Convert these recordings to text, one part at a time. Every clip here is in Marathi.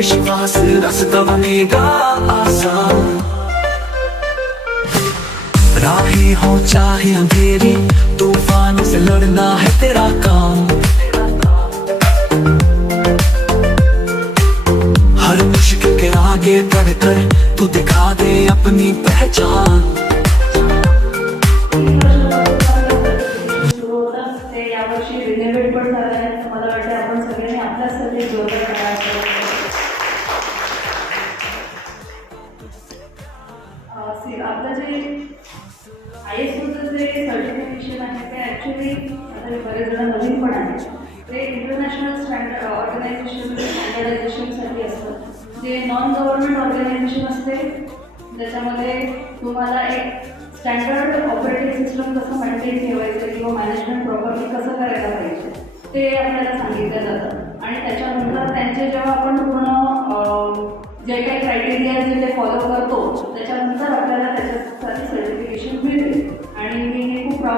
विश्वास रास्ता बनेगा आसान राही हो, चाहे अंधेरी, तूफ़ान से लड़ना है तेरा काम। हर मुश्किल के आगे बढ़ कर तू दिखा दे अपनी पहचान।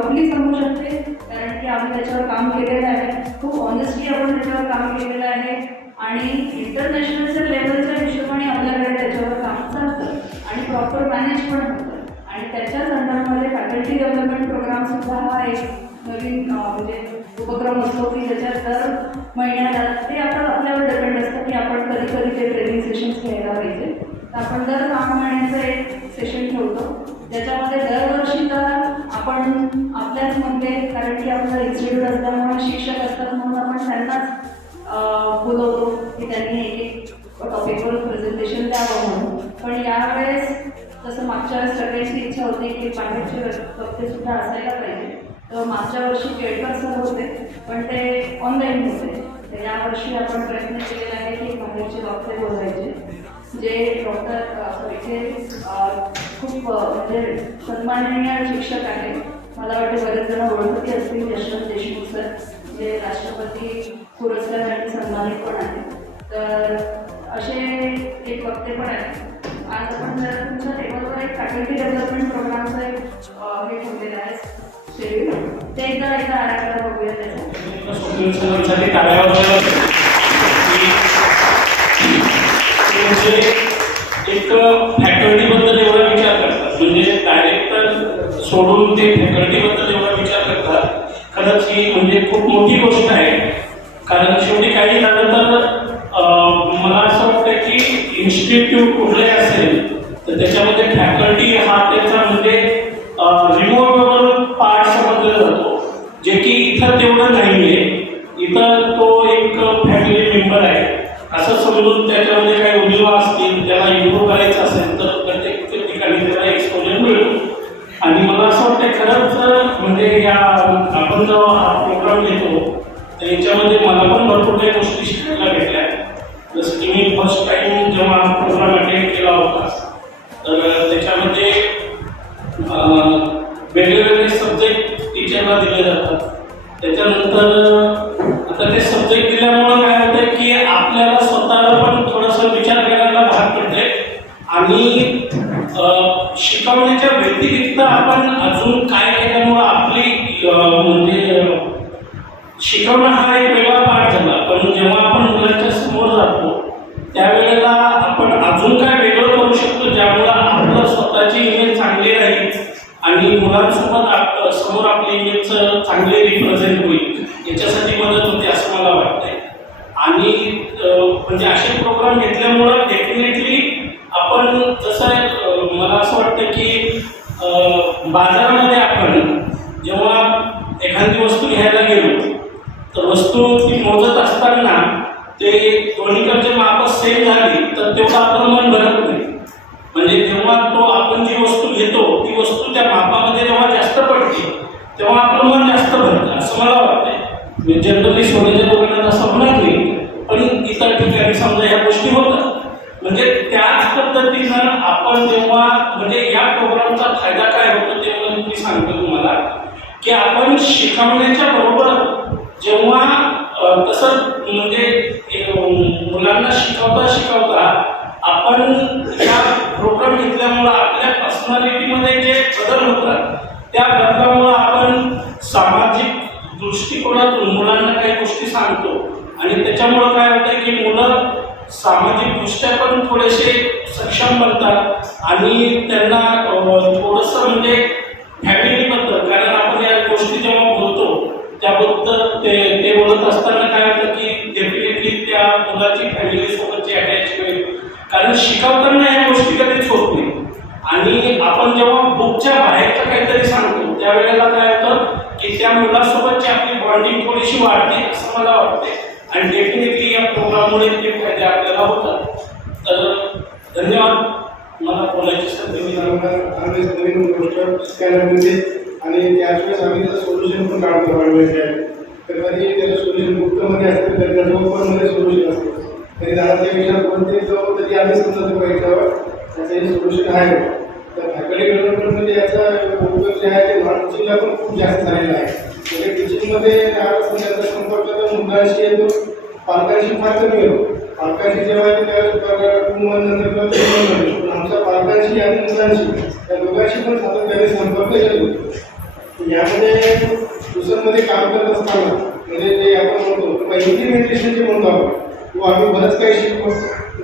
प्राऊडली सांगू शकते कारण की आम्ही त्याच्यावर काम केलेलं आहे. खूप ऑनेस्टली आपण त्याच्यावर काम केलेलं आहे. आणि इंटरनॅशनलच्या लेवलच्या हिशोबाने आपल्याकडे त्याच्यावर काम चालतं. आणि प्रॉपर मॅनेज पण होतं. आणि त्याच्याच संदर्भामध्ये फॅकल्टी डेव्हलपमेंट प्रोग्रामसुद्धा हा एक नवीन म्हणजे उपक्रम असतो की त्याच्यात दर महिन्याला ते आता आपल्यावर डिपेंड असतं की आपण कधी कधी ते ट्रेनिंग सेशन्स घ्यायला पाहिजे. तर आपण दर सहा महिन्याचं एक सेशन ठेवतो. ज्याच्यामध्ये दरवर्षी तर आपण आपल्याच मध्ये कारण की आपलं इन्स्टिट्यूट असल्यामुळे शिक्षक असतात म्हणून आपण त्यांनाच बोलवतो की त्यांनी एक एक टॉपिकवर प्रेझेंटेशन द्यावं म्हणून. पण यावेळेस जसं मागच्या वेळेस सगळ्यांची इच्छा होती की बाहेरचे वक्ते सुद्धा असायला पाहिजे. तर मागच्या वर्षी केळकर सर होते पण ते ऑनलाईन होते. तर यावर्षी आपण प्रयत्न केलेला आहे की बाहेरचे वक्ते बोलायचे. जे डॉक्टर सॉरी जे खूप म्हणजे सन्माननीय शिक्षक आहे मला वाटते बरेच जण ओळखती असतील यशवंत देशमुख सर जे राष्ट्रपती पुरस्काराने सन्मानित पण आहेत. तर असे एक वक्ते पण आहेत. आज आपण जर तुमच्या टेबलवर एक फॅकल्टी डेव्हलपमेंट प्रोग्रामचं एक हे ठेवलेलं आहे. शेड्यूल ते एकदा एकदा आराखडा बघूया त्याचा. एक फॅकल्टी बद्दल एवढा विचार करतात म्हणजे डायरेक्टर सोडून ते फॅकल्टी बद्दल एवढा विचार करतात खरंच ही म्हणजे खूप मोठी गोष्ट आहे. कारण शेवटी काही झालं तर मला असं वाटतं की इन्स्टिट्यूट कुठलंही असेल तर त्याच्यामध्ये फॅकल्टी हा त्याचा म्हणजे रिमोटेबल पार्ट समजला जातो जे की इथं तेवढं नाहीये इथं तो एक फॅमिली मेंबर आहे असं समजून त्याच्यामध्ये काही उणिवा असतील त्याला इम्प्रूव्ह करायचं असेल तर प्रत्येक ठिकाणी त्याला एक्सपोजर मिळतो आणि मला असं वाटतं खरंच म्हणजे या आपण जेव्हा हा प्रोग्राम घेतो तर याच्यामध्ये मला पण भरपूर काही गोष्टी शिकायला भेटल्या. जसं की मी फर्स्ट टाइम जेव्हा हा प्रोग्राम अटेंड केला होता तर त्याच्यामध्ये वेगळे वेगळे सब्जेक्ट टीचरला दिले जातात. त्याच्यानंतर आता ते सब्जेक्ट दिल्यामुळं काय होतं की आपल्याला स्वतःला पण थोडंसं विचार करायला भाग पडते आणि शिकवण्याच्या व्यतिरिक्त आपण अजून काय म्हणजे शिकवणं हा एक वेगळा पाठ झाला. पण जेव्हा आपण मुलांच्या समोर जातो त्यावेळेला आपण अजून काय वेगळं करू शकतो ज्यामुळं आपलं स्वतःची इमेज चांगली राहील आणि मुलांसोबत आप- समोर आपली इमेज चांगली रिप्रेझेंट होईल. याच्यासाठी मदत होते असं मला वाटतंय. आणि म्हणजे असे प्रोग्राम घेतल्यामुळं डेफिनेटली आपण जसं मला असं वाटतं की बाजारामध्ये आपण एखादी वस्तू घ्यायला गेलो तर वस्तू ती मोजत असताना ते दोन्हीकडचे माप सेम झाली तर तेवढा आपलं मन भरत नाही. म्हणजे जेव्हा तो आपण जी वस्तू घेतो ती वस्तू त्या मापामध्ये जेव्हा जास्त पडते तेव्हा आपलं मन जास्त भरतं असं मला वाटतंय. जनरली सोन्याच्या दुकानात असं होणार नाही पण इतर ठिकाणी समजा ह्या गोष्टी होतात. म्हणजे त्याच पद्धतीनं आपण जेव्हा म्हणजे या प्रोग्रामचा फायदा काय होतो ते मी सांगतो तुम्हाला. की आपण शिकवण्याच्या बरोबर जेव्हा तसं म्हणजे मुलांना शिकवता शिकवता आपण ह्या प्रोग्राम घेतल्यामुळं आपल्या पर्सनॅलिटीमध्ये जे बदल होतात त्या बदलामुळं आपण सामाजिक दृष्टिकोनातून मुलांना काही गोष्टी सांगतो. आणि त्याच्यामुळं काय होतं की मुलं सामाजिकदृष्ट्या पण थोडेसे सक्षम बनतात आणि त्यांना थोडंसं म्हणजे फॅमिलीबद्दल कारण गोष्टी जेव्हा बोलतो त्याबद्दल ते ते बोलत असताना काय होतं की डेफिनेटली त्या मुलाची फॅमिली सोबतची अटॅचमेंट कारण शिकवताना या गोष्टी कधीच होत नाही आणि आपण जेव्हा बुकच्या बाहेरचं काहीतरी सांगतो त्यावेळेला काय होतं की त्या मुलासोबतची आपली बॉन्डिंग थोडीशी वाढते असं मला वाटते आणि डेफिनेटली या प्रोग्राममुळे ते फायदे आपल्याला होतात तर धन्यवाद मला बोलायची संधी मिळाली आम्ही नवीन गोष्ट शिकायला मिळते आणि त्यावेळेस आम्ही त्याचं सोल्युशन पण काढतो वाढवायचे आहे तर कधी त्याचं सोल्युशन गुप्तमध्ये असतं कधी त्याचं ओपनमध्ये सोल्युशन असतं कधी दादाच्या विषयात कोणते जो तरी आम्ही समजतो का याच्यावर त्याचं हे सोल्युशन आहे तर फॅकल्टी डेव्हलपमेंटमध्ये याचा उपयोग जे आहे ते पण खूप जास्त झालेला आहे. म्हणजे टीचिंगमध्ये मुलांचा संपर्क तर मुलांशी येतो पालकांशी फार कमी येतो. पालकांशी जेव्हा नंतर पण आमच्या पालकांशी आणि मुलांशी त्या दोघांशी पण सातत्याने संपर्क येतो यामध्ये ट्युशनमध्ये काम करत असताना म्हणजे जे आपण म्हणतो किंवा इम्प्लिमेंटेशन जे म्हणतो आपण किंवा आम्ही बरंच काही शिकतो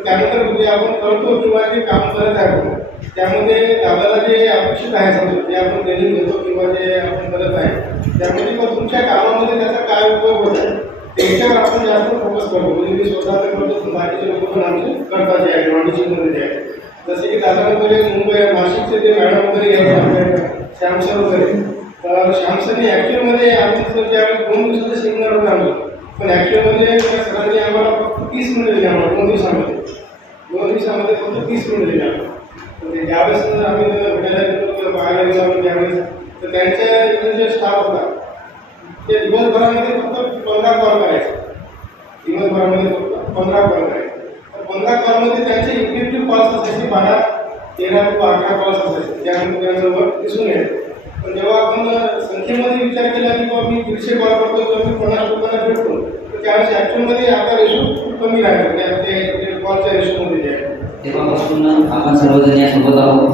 त्यानंतर जे आपण करतो किंवा जे काम करत आहे त्यामध्ये दादाला जे अपेक्षित आहे समजा जे आपण ट्रेनिंग घेतो किंवा जे आपण करत आहे त्यामध्ये मग तुमच्या कामामध्ये त्याचा काय उपयोग होत? आहे त्याच्यावर आपण जास्त फोकस करतो. म्हणजे मी स्वतः तर करतो बाकीचे लोक पण आमचे करतात जे आहे नॉन जे आहे. जसे की दादा वगैरे मुंबई नाशिकचे जे मॅडम वगैरे येतात आपल्याकडे वगैरे तर श्याम ॲक्च्युअलमध्ये आम्ही सर ज्यावेळेस दोन दिवसाचं सेमिनार होतं आमचं पण ॲक्च्युअलमध्ये सरांनी आम्हाला फक्त तीस मिनिटं दिली आम्हाला दोन दिवसामध्ये. दोन दिवसामध्ये फक्त तीस मिनिटं दिली आम्हाला. म्हणजे ज्यावेळेस आम्ही त्यांना आम्ही त्यावेळेस तर त्यांच्या जे स्टाफ होता ते दिवसभरामध्ये फक्त पंधरा कॉल करायचे. दिवसभरामध्ये फक्त पंधरा कॉल करायचे. तर पंधरा कॉलमध्ये त्यांचे इफेक्टिव्ह कॉल्स असायचे बारा तेरा किंवा अकरा कॉल्स असायचे. त्यामुळे त्यांच्यावर दिसून यायचे. पण जेव्हा आपण संख्येमध्ये विचार केला की बाबा मी दीडशे कॉल करतो किंवा मी पन्नास लोकांना भेटतो तर त्यावेळेस ॲक्च्युअलमध्ये आता रेशो खूप कमी राहतो त्या कॉलच्या रेशोमध्ये जे आहे तेव्हापासून आपण सर्वजण यासोबत आहोत.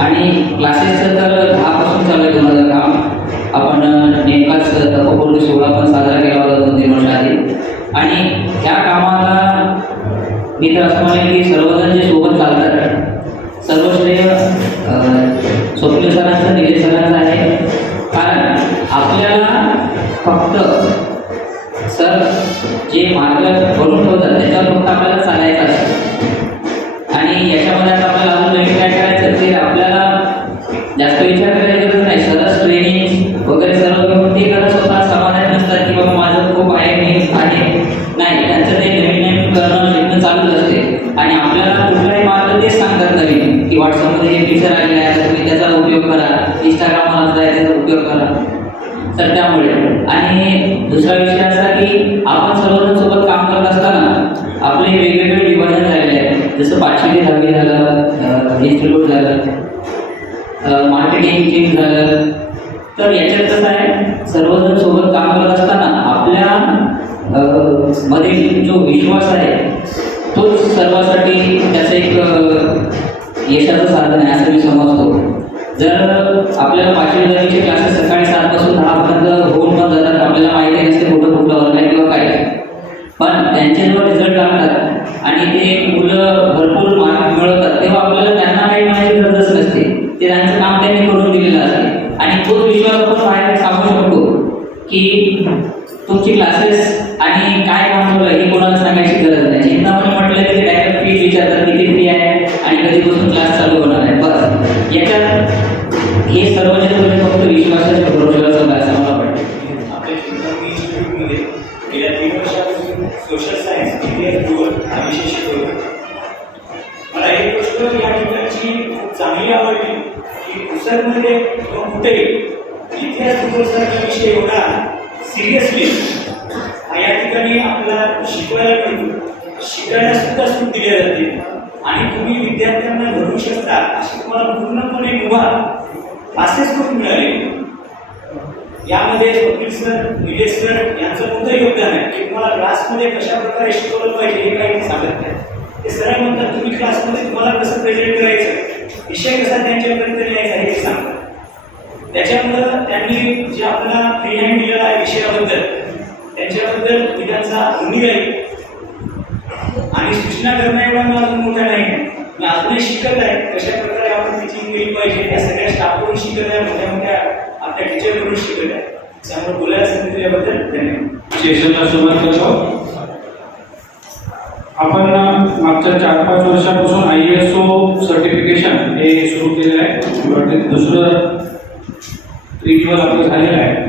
आणि क्लासेसचं तर दहापासून चालू आहे माझं काम आपण नेमकाच तपोपूर्वी सोहळा पण साजरा केला होता दोन तीन वर्षाआधी. आणि ह्या कामाला मी तर असं म्हणेन की सर्वजण जे सोबत चालतात सर्व श्रेय सरांचं निलेश झालं इन्स्टिट्यूट झालं. मार्केटिंग चेंज झालं. तर याच्यात कसं आहे सर्वजण सोबत काम करत असताना आपल्या मध्ये जो विश्वास आहे तोच सर्वासाठी त्याचं एक यशाचं साधन आहे असं मी समजतो. जर आपल्याला पाचवी दहावीचे क्लासेस सकाळी सातपासून दहापर्यंत होऊन पण जातात आपल्याला माहिती नसते कुठं कुठलं वर्ग आहे किंवा काय. पण त्यांचे जेव्हा रिझल्ट लागतात आणि ते मुलं भरपूर मार्क मिळवतात तेव्हा आपल्याला त्यांना काही म्हणायची गरजच नसते ते त्यांचं त्यांनी करून दिलेला असेल आणि तोच विश्वास आपण बाहेर सांगू शकतो की तुमची क्लासेस आणि काय काम हे कोणाला सांगायची गरज नाही. एकदा आपण म्हटलं की डायरेक्ट फीज विचारतात किती फी आहे आणि कधीपासून क्लास चालू होणार आहे. बस. याच्यात हे सर्व जे तुम्ही फक्त विश्वासाच्या भरोश्यावर चालू असं मला वाटतं. आपल्या चिंतामणी गेल्या तीन वर्षापासून सोशल सायन्स इतिहास भूगोल हा विषय मला एक गोष्ट या ठिकाणची चांगली आवडली. की पुस्तकमध्ये किंवा कुठे इतिहास भूगोलसारखा विषय एवढा सिरियसली या ठिकाणी आपल्याला शिकवायला मिळतो. शिकायला सुद्धा सूट दिली जाते. आणि तुम्ही विद्यार्थ्यांना घडवू शकता अशी तुम्हाला पूर्णपणे मुभा क्लासेस करून मिळाली. यामध्ये स्वप्नील सर निलेश सर यांचं मोठं योगदान आहे की तुम्हाला क्लासमध्ये कशा प्रकारे शिकवलं पाहिजे हे काही सांगत नाही. ते सर म्हणतात तुम्ही क्लासमध्ये तुम्हाला कसं प्रेझेंट करायचं विषय कसा त्यांच्यापर्यंत न्यायचा हे ते सांगतात. त्याच्यामुळं त्यांनी जे आपला फ्री हँड दिलेला आहे विषयाबद्दल त्यांच्याबद्दल मी त्यांचा आहे. आहे सूचना करणं एवढा मला अजून मोठा नाही आहे. मी अजूनही शिकत आहे. कशा प्रकारे आपण टीचिंग केली पाहिजे या सगळ्या स्टाफकडून शिकत आहे. मोठ्या मोठ्या आपल्या टीचरकडून शिकत आहे. त्यामुळे बोलायला सांगितल्याबद्दल धन्यवाद. सेशनला सुरुवात करतो. आपण मागच्या चार पाच वर्षापासून आय एस ओ सर्टिफिकेशन हे सुरू केलेलं आहे. म्हणजे दुसरं रिच्युअल आपलं झालेलं आहे.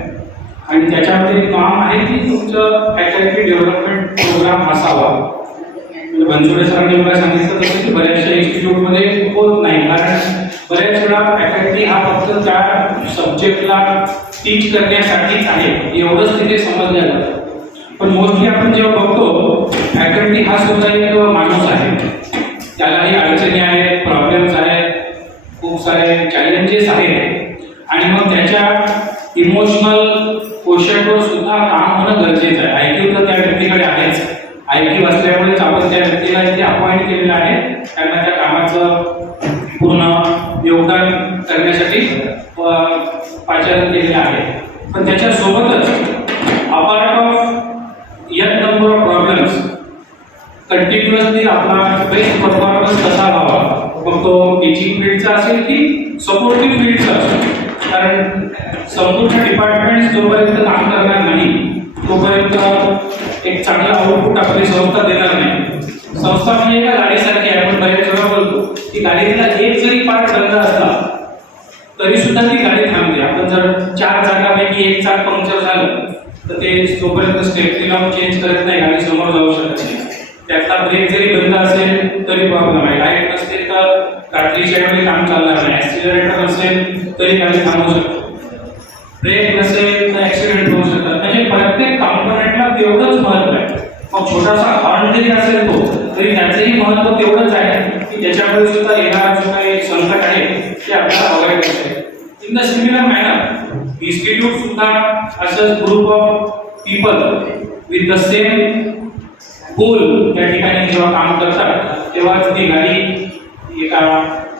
आणि त्याच्यामध्ये एक काम आहे की तुमचं फॅकल्टी डेव्हलपमेंट प्रोग्राम असावा. म्हणजे बनसोडे सरांनी मला सांगितलं तसं की बऱ्याचशा इन्स्टिट्यूटमध्ये होत नाही. कारण बऱ्याच वेळा फॅकल्टी हा फक्त त्या सब्जेक्टला टीच करण्यासाठीच आहे. एवढंच तिथे समजलं जातं. पण मोस्टली आपण जेव्हा बघतो फॅकल्टी हा सुद्धा एक माणूस आहे. त्यालाही अडचणी आहेत प्रॉब्लेम्स आहेत खूप सारे चॅलेंजेस आहेत. आणि मग त्याच्या इमोशनल क्वेश्चनवर सुद्धा काम होणं गरजेचं आहे. आय क्यू तर त्या व्यक्तीकडे आहेच. आय क्यू असल्यामुळेच आपण त्या व्यक्तीला इथे अपॉइंट केलेलं आहे. त्यांना त्या कामाचं पूर्ण योगदान करण्यासाठी पाचारण केलेलं आहे. पण त्याच्यासोबतच apart of yet number of problems continuously आपला बेस्ट परफॉर्मन्स कसा व्हावा? मग तो टीचिंग फील्डचा असेल की सपोर्टिव्ह फील्डचा असेल? कारण संपूर्ण डिपार्टमेंट जोपर्यंत काम करणार नाही तोपर्यंत एक चांगला आउटपुट आपली संस्था देणार नाही. संस्था म्हणजे एका गाडीसारखी आपण बऱ्याच वेळा बोलतो की गाडीतला एक जरी पार्ट बंद असला तरी सुद्धा ती गाडी थांबते. आपण जर चार चाकापैकी एक चाक पंक्चर झालं तर ते जोपर्यंत स्टेपनी लावून चेंज करत नाही गाडी समोर जाऊ शकत नाही. त्यातला ब्रेक जरी बंद असेल तरी प्रॉब्लेम आहे. लाइट नसते तर रात्रीच्या वेळी काम चालणार नाही. ऍक्सिलरेटर नसेल तरी गाडी थांबवू शकतो. ब्रेक नसेल तर ऍक्सिडेंट होऊ शकतात. म्हणजे प्रत्येक कॉम्पोनंटला तेवढंच महत्त्व आहे. मग छोटासा हॉर्न जरी असेल तो तरी त्याचंही महत्त्व तेवढंच आहे. की त्याच्यामुळे सुद्धा येणारा जो काही संकट आहे ते आपल्याला अवॉइड आहे in the similar manner institute सुद्धा असंच group of people with the same goal त्या ठिकाणी जेव्हा काम करतात तेव्हाच ती गाडी एका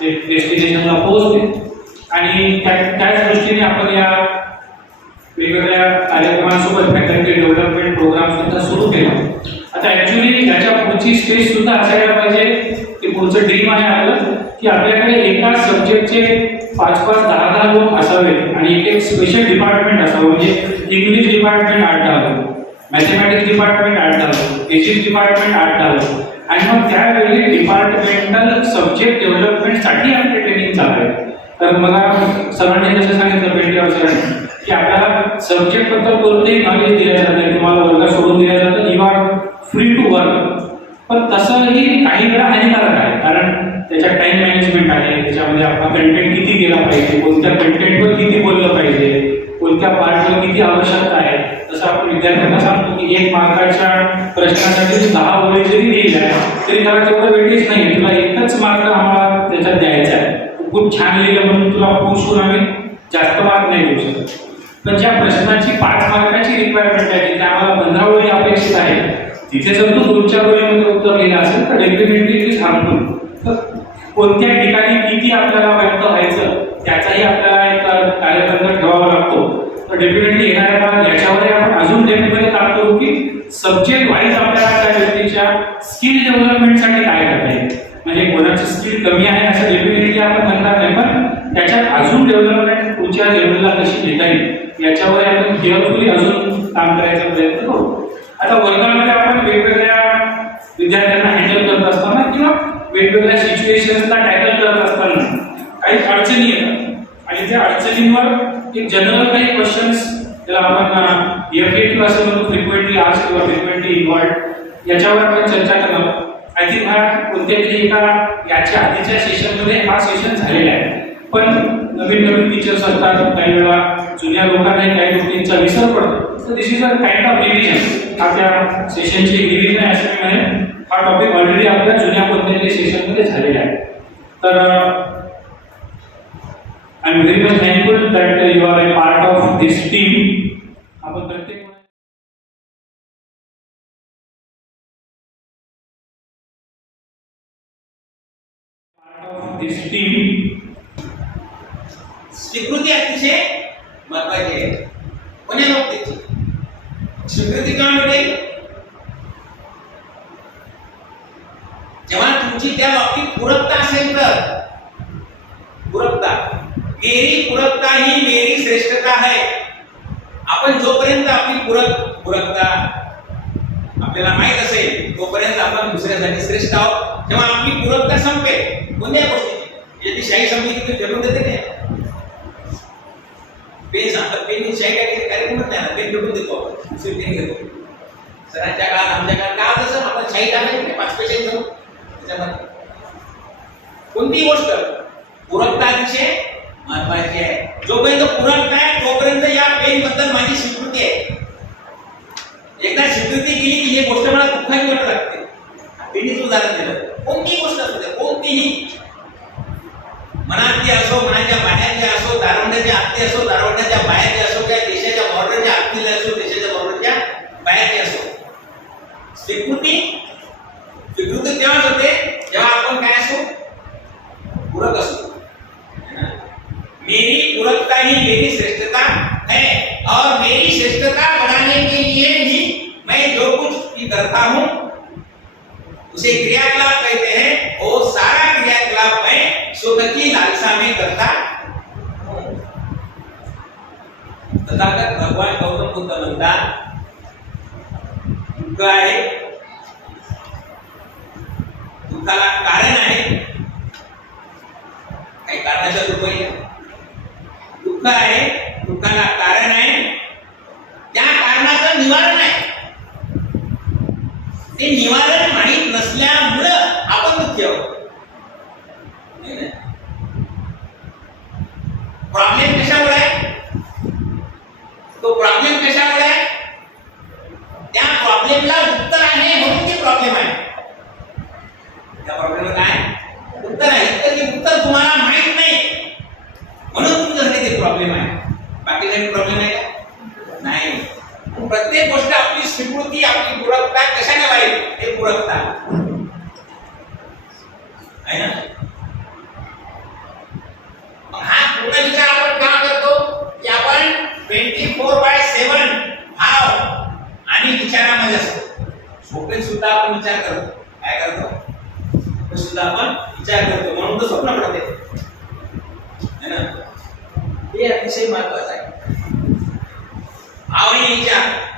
डेस्टिनेशनला पोहोचते. आणि त्या त्याच दृष्टीने आपण या वेगवेगळ्या कार्यक्रमांसोबत फॅकल्टी डेव्हलपमेंट प्रोग्राम सुद्धा सुरू केला. आता ऍक्च्युली याच्या पुढची स्टेज सुद्धा असायला पाहिजे की पुढचं ड्रीम आहे आपलं की आपल्याकडे एका सब्जेक्टचे पाच पाच दहा दहा लोक असावे आणि एक एक स्पेशल डिपार्टमेंट असावं म्हणजे इंग्लिश डिपार्टमेंट आठ झालं मॅथमॅटिक्स डिपार्टमेंट आर्ट झालं एसी डिपार्टमेंट आर्ट झालं आणि मग त्यावेळी डिपार्टमेंटल सब्जेक्ट डेव्हलपमेंटसाठी आपले ट्रेनिंग चालू आहे तर मला सरांनी जसं सांगितलं पेंटेवर सरांनी की आपल्याला सब्जेक्टबद्दल कोणतेही नॉलेज दिलं जात नाही तुम्हाला वर्ग सोडून दिलं जातं you are free to work पण तसंही काही वेळा हानिकारक आहे कारण त्याच्यात टाइम मॅनेजमेंट आहे त्याच्यामध्ये आपला कंटेंट किती गेला पाहिजे कोणत्या कंटेंटवर किती बोललं पाहिजे कोणत्या पार्टला किती आवश्यकता आहे? तसं आपण विद्यार्थ्यांना सांगतो की एक मार्काच्या प्रश्नासाठी दहा ओळी जरी लिहिल्या तरी त्याला तेवढं वेगळीच नाही तुला एकच मार्क आम्हाला त्याच्यात द्यायचा आहे. खूप छान लिहिलं म्हणून तुला खुश होऊन आम्ही जास्त मार्क नाही देऊ शकत. पण ज्या प्रश्नाची पाच मार्काची रिक्वायरमेंट आहे तिथे आम्हाला पंधरा ओळी अपेक्षित आहे तिथे जर तू दोन चार ओळीमध्ये उत्तर लिहिलं असेल तर डेफिनेटली इट इज हार्मफुल तर कोणत्या ठिकाणी किती आपल्याला व्यक्त व्हायचं त्याचाही आपल्याला एक कार्यक्रम ठेवावा लागतो. तर डेफिनेटली येणाऱ्या काळात याच्यावरही आपण अजून डेफिनेटली काम करू की सब्जेक्ट वाईज आपल्याला त्या व्यक्तीच्या स्किल डेव्हलपमेंटसाठी काय करता येईल. म्हणजे कोणाची स्किल कमी आहे असं डेफिनेटली आपण म्हणणार नाही पण त्याच्यात अजून डेव्हलपमेंट पुढच्या लेवलला कशी घेता येईल याच्यावर आपण केअरफुली अजून काम करायचा प्रयत्न करू. आता वर्गामध्ये आपण वेगवेगळ्या विद्यार्थ्यांना हँडल करत असताना किंवा वेगवेगळ्या सिच्युएशन्सला टॅकल करत असताना काही अडचणी येतात आणि एक जनरल काही क्वेश्चन्स त्याला आपण एफ ए क्यू असं म्हणतो फ्रिक्वेंटली आज किंवा फ्रिक्वेंटली इन्व्हॉल्ड याच्यावर आपण चर्चा करणार आय थिंक हा कोणत्या तरी एका याच्या आधीच्या सेशनमध्ये हा सेशन झालेला आहे. पण नवीन नवीन टीचर्स असतात काही वेळा जुन्या लोकांना काही गोष्टींचा विसर पडतो. तर this is a kind of revision हा त्या सेशनची रिव्हिजन आहे असं मी म्हणेन. हा टॉपिक ऑलरेडी आपल्या जुन्या कोणत्यातरी सेशनमध्ये झालेला आहे. तर I am very much thankful that you are a part of this team आपण प्रत्येक पार्ट ऑफ दिस टीम स्वीकृती अतिशय करता. आपल्याला माहीत असेल तोपर्यंत आपण दुसऱ्यासाठी श्रेष्ठ आहोत. तेव्हा आपली पूरकता संपेल. कोणत्या गोष्टी म्हणजे शाही संपली की फेरून फेकून देते नाही पेन सांगतात पेन शाही काय कार्यक्रमच नाही ना पेन फेकून देतो आपण. दुसरी पेन घेतो. सरांच्या काळात आमच्या काळात काय होतं सर? आपण शाही टाकायची पाच पैसे घेतो. त्याच्यामध्ये. कोणती गोष्ट पूरकता अतिशय महत्वाची आहे. जोपर्यंत पूरकता आहे तोपर्यंत या पेन बद्दल माझी स्वीकृती आहे. एकदा स्वीकृती केली की ही गोष्ट मला दुःखाने वाटत लागते. पेनीच उदाहरण दिलं कोणतीही गोष्ट असू द्या कोणतीही. मनातली असो मनाच्या बाहेरची असो दारवण्याच्या आत्ती असो दारवंड्याच्या बाहेरची असो किंवा देशाच्या बॉर्डरच्या आत्तीला असो देशाच्या बॉर्डरच्या बाहेरची असो. स्वीकृती तेव्हाच होते जेव्हा आपण काय असो पूरक असो है ना? मेरी पूरकता ही मेरी श्रेष्ठता है और मेरी श्रेष्ठता बढ़ाने के लिए ही मैं जो कुछ भी करता हूँ उसे क्रियाकलाप कहते हैं वो सारा क्रियाकलाप मैं सुख की लालसा में करता हूं। तथागत भगवान गौतम बुद्ध म्हणतात दुःख आहे दुःखाला कारण आहे काही कारणाच्या दुःख आहे. दुःख आहे दुःखाला कारण आहे त्या कारणाचं निवारण आहे. ते निवारण माहीत नसल्यामुळं आपण दुःखी आहोत. प्रॉब्लेम कशामुळे आहे? तो प्रॉब्लेम कशामुळे आहे? त्या प्रॉब्लेमला उत्तर आहे म्हणून ते प्रॉब्लेम आहे. त्या प्रॉब्लेमला काय? उत्तर आहे. तर ते उत्तर तुम्हाला माहीत नाही म्हणून तुमच्यासाठी ते प्रॉब्लेम आहे बाकी काही प्रॉब्लेम आहे का नाही प्रत्येक गोष्ट आपली स्वीकृती आपली पूरकता कशाने वाईट हे पूरकता आहे ना? मग हा पूर्ण विचार आपण का करतो? की आपण ट्वेंटी फोर बाय सेवन भाव आणि विचारामध्ये असतो. झोपेत सुद्धा आपण विचार करतो. काय करतो? सुद्धा आपण विचार करतो. म्हणून तो स्वप्न पडते. है ना? हे अतिशय महत्वाचं आहे. भावने विचार.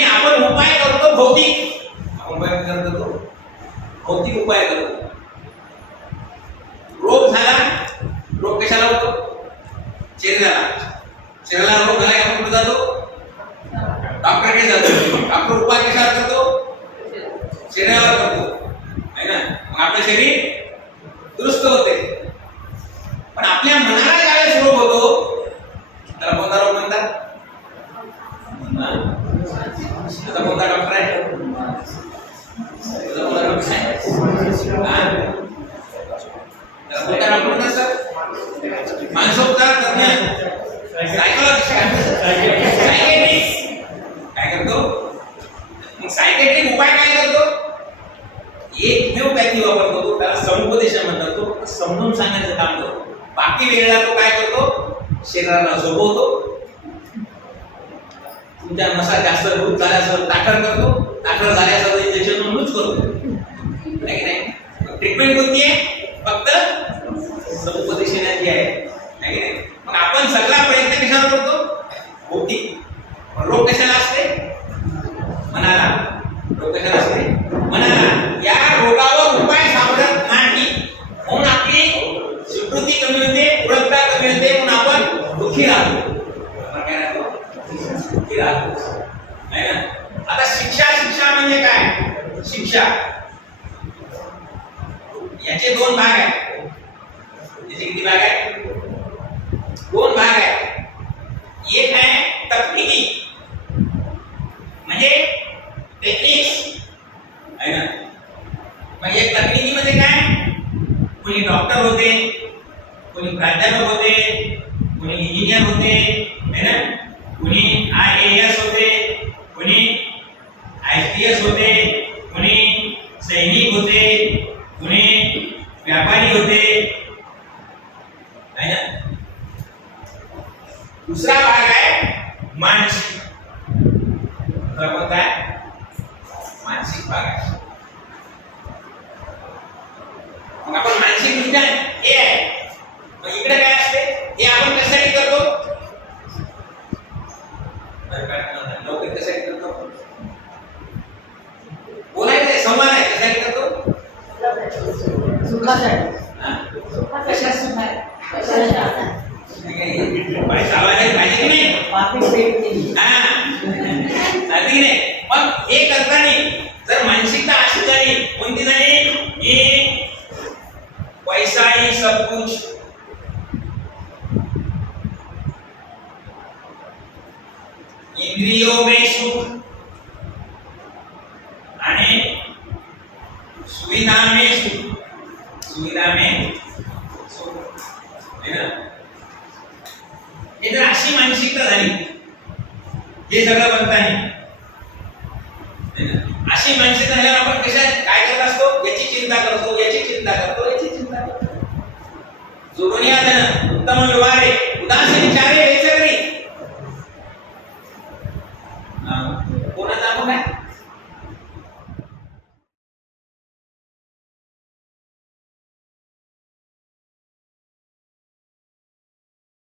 आणि आपण उपाय करतो भौतिक. आपण उपाय करतो भौतिक उपाय करतो. रोग झाला रोग कशाला होतो? शरीराला. शरीराला रोग झाला आपण कुठे जातो? डॉक्टरकडे जातो. डॉक्टर उपाय कशाला करतो? शरीराला करतो. आहे ना? मग आपलं शरीर दुरुस्त होते पण आपल्या मनाला ज्यावेळेस रोग होतो त्याला कोणता रोग म्हणतात हा? त्याचा कोणता डॉक्टर आहे त्याचा कोणता डॉक्टर आहे हा? त्याला कोणता डॉक्टर म्हणतात सर मानसोपचार तज्ञ सायकोलॉजिस्ट सायकेट्रिस्ट काय करतो मग सायकेट्रिक उपाय काय करतो एक होमिओपॅथी वापरतो तो त्याला समुपदेशन म्हणतात तो फक्त समजून सांगण्याचं काम करतो बाकी वेळेला तो काय करतो शरीराला झोपवतो तुमच्या नसा जास्त दूध झाल्यास ताठर करतो. ताठर झाल्यास इंजेक्शन म्हणूनच करतो. की नाही? ट्रीटमेंट कोणती आहे? फक्त समुपदेशनाची आहे. नाही की नाही? मग आपण सगळा that सुविधा में सुविधा में है ना? हे जर अशी मानसिकता झाली. हे सगळं बनत आहे अशी मानसिकता झाल्यावर आपण कशा काय करत असतो? याची चिंता करतो याची चिंता करतो याची चिंता करतो. जोडून या जण उत्तम व्यवहारे उदासीन चारे हे. सगळी कोणाचा आपण काय